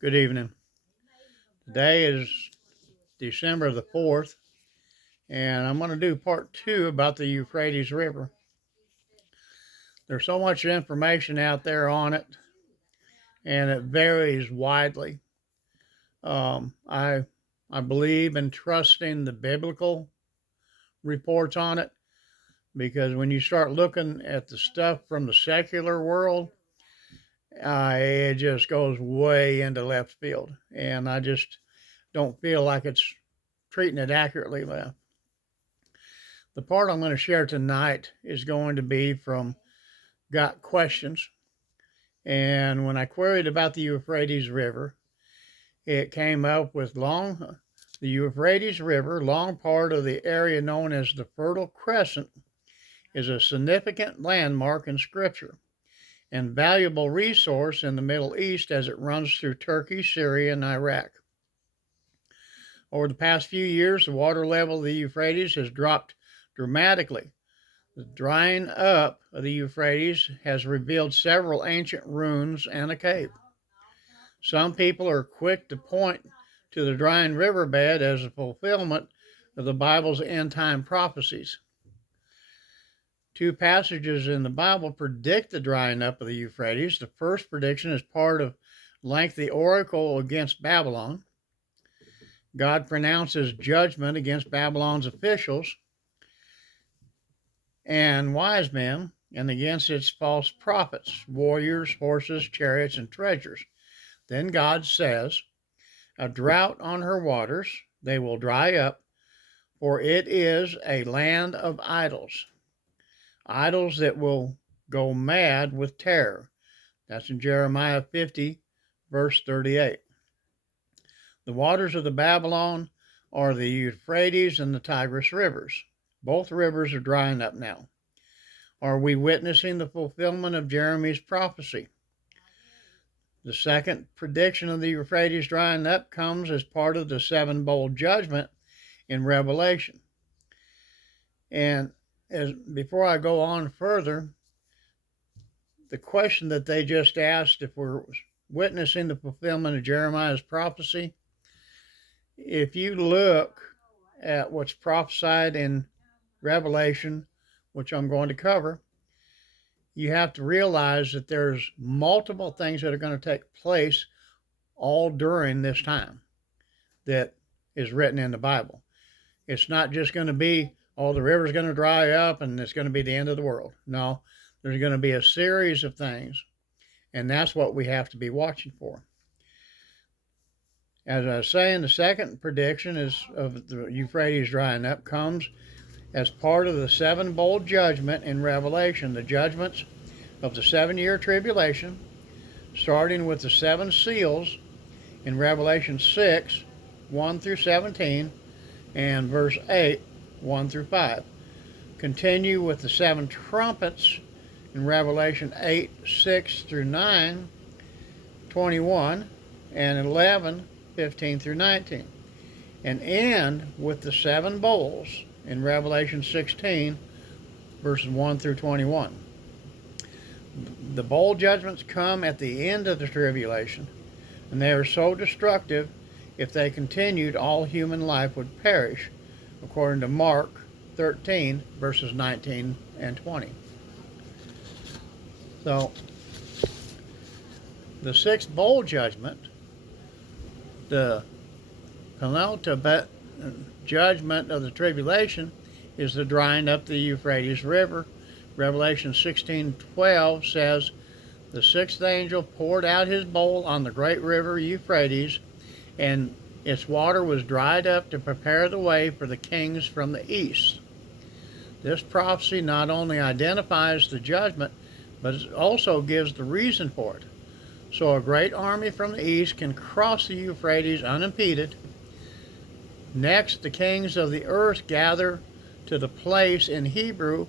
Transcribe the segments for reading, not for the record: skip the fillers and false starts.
Good evening. Today is December the 4th, and I'm going to do part two about the Euphrates River. There's so much information out there on it, and it varies widely. I believe in trusting the biblical reports on it because when you start looking at the stuff from the secular world, it just goes way into left field, and I just don't feel like it's treating it accurately. The part I'm going to share tonight is going to be from Got Questions. And when I queried about the Euphrates River, it came up with the Euphrates River, long part of the area known as the Fertile Crescent, is a significant landmark in Scripture and valuable resource in the Middle East as it runs through Turkey, Syria, and Iraq. Over the past few years, the water level of the Euphrates has dropped dramatically. The drying up of the Euphrates has revealed several ancient ruins and a cave. Some people are quick to point to the drying riverbed as a fulfillment of the Bible's end-time prophecies. Two passages in the Bible predict the drying up of the Euphrates. The first prediction is part of lengthy oracle against Babylon. God pronounces judgment against Babylon's officials and wise men, and against its false prophets, warriors, horses, chariots, and treasures. Then God says, "A drought on her waters, they will dry up, for it is a land of idols. Idols that will go mad with terror." That's in Jeremiah 50, verse 38. The waters of the Babylon are the Euphrates and the Tigris rivers. Both rivers are drying up now. Are we witnessing the fulfillment of Jeremy's prophecy? The second prediction of the Euphrates drying up comes as part of the seven-bowl judgment in Revelation. And before I go on further, the question that they just asked, if we're witnessing the fulfillment of Jeremiah's prophecy, if you look at what's prophesied in Revelation, which I'm going to cover, you have to realize that there's multiple things that are going to take place all during this time that is written in the Bible. It's not just going to be, oh, the river's going to dry up and it's going to be the end of the world. No, there's going to be a series of things, and that's what we have to be watching for. As I was saying, the second prediction is of the Euphrates drying up comes as part of the seven-bowl judgment in Revelation, the judgments of the 7-year tribulation, starting with the seven seals in Revelation 6, 1 through 17, and verse 8, 1 through 5. Continue with the seven trumpets in Revelation 8, 6 through 9, 21, and 11, 15 through 19. And end with the seven bowls in Revelation 16, verses 1 through 21. The bowl judgments come at the end of the tribulation, and they are so destructive, if they continued, all human life would perish, according to Mark 13, verses 19 and 20. So, the sixth bowl judgment, the penultimate judgment of the tribulation, is the drying up the Euphrates River. Revelation 16:12 says, "The sixth angel poured out his bowl on the great river Euphrates, and its water was dried up to prepare the way for the kings from the east." This prophecy not only identifies the judgment, but it also gives the reason for it. So a great army from the east can cross the Euphrates unimpeded. Next, the kings of the earth gather to the place in Hebrew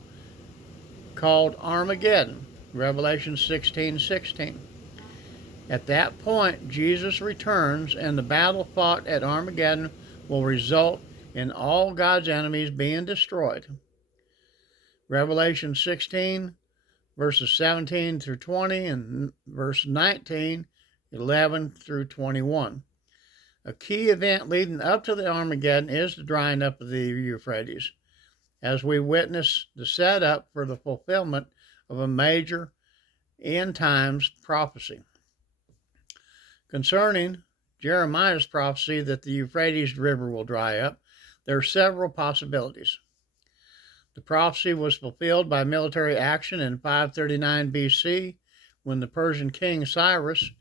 called Armageddon, Revelation 16:16. At that point, Jesus returns, and the battle fought at Armageddon will result in all God's enemies being destroyed. Revelation 16, verses 17 through 20, and verse 19 11 through 21. A key event leading up to the Armageddon is the drying up of the Euphrates, as we witness the setup for the fulfillment of a major end times prophecy. Concerning Jeremiah's prophecy that the Euphrates River will dry up, there are several possibilities. The prophecy was fulfilled by military action in 539 BC when the Persian king Cyrus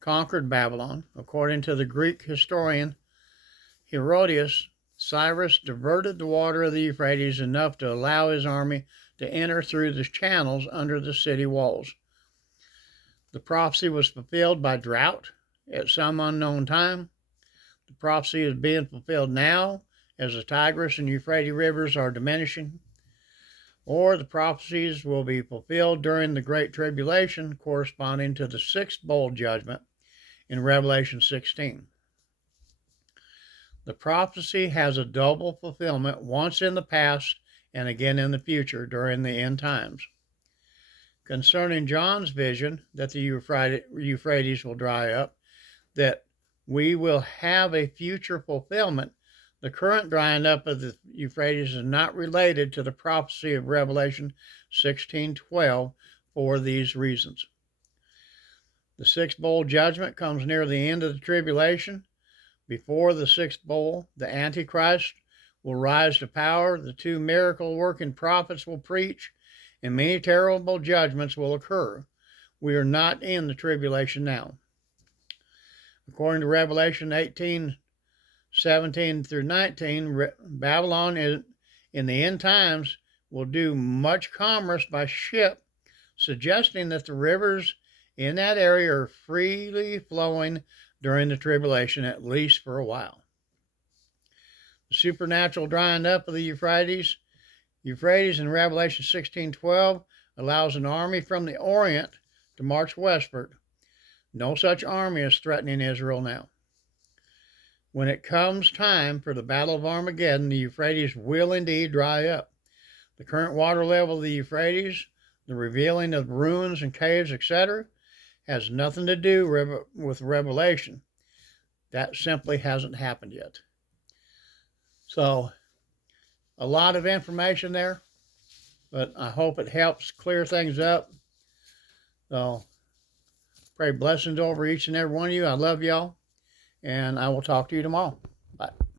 conquered Babylon. According to the Greek historian Herodotus, Cyrus diverted the water of the Euphrates enough to allow his army to enter through the channels under the city walls. The prophecy was fulfilled by drought at some unknown time. The prophecy is being fulfilled now as the Tigris and Euphrates rivers are diminishing. Or the prophecies will be fulfilled during the Great Tribulation, corresponding to the sixth bowl judgment in Revelation 16. The prophecy has a double fulfillment, once in the past and again in the future during the end times. Concerning John's vision that the Euphrates will dry up, that we will have a future fulfillment, the current drying up of the Euphrates is not related to the prophecy of Revelation 16:12 for these reasons. The sixth bowl judgment comes near the end of the tribulation. Before the sixth bowl, the Antichrist will rise to power, the two miracle-working prophets will preach, and many terrible judgments will occur. We are not in the tribulation now. According to Revelation 18:17 through 19, Babylon in the end times will do much commerce by ship, suggesting that the rivers in that area are freely flowing during the tribulation, at least for a while. The supernatural drying up of the Euphrates in Revelation 16:12 allows an army from the Orient to march westward. No such army is threatening Israel now. When it comes time for the Battle of Armageddon, the Euphrates will indeed dry up. The current water level of the Euphrates, the revealing of ruins and caves, etc., has nothing to do with Revelation. That simply hasn't happened yet. So, a lot of information there, but I hope it helps clear things up. So, pray blessings over each and every one of you. I love y'all, and I will talk to you tomorrow.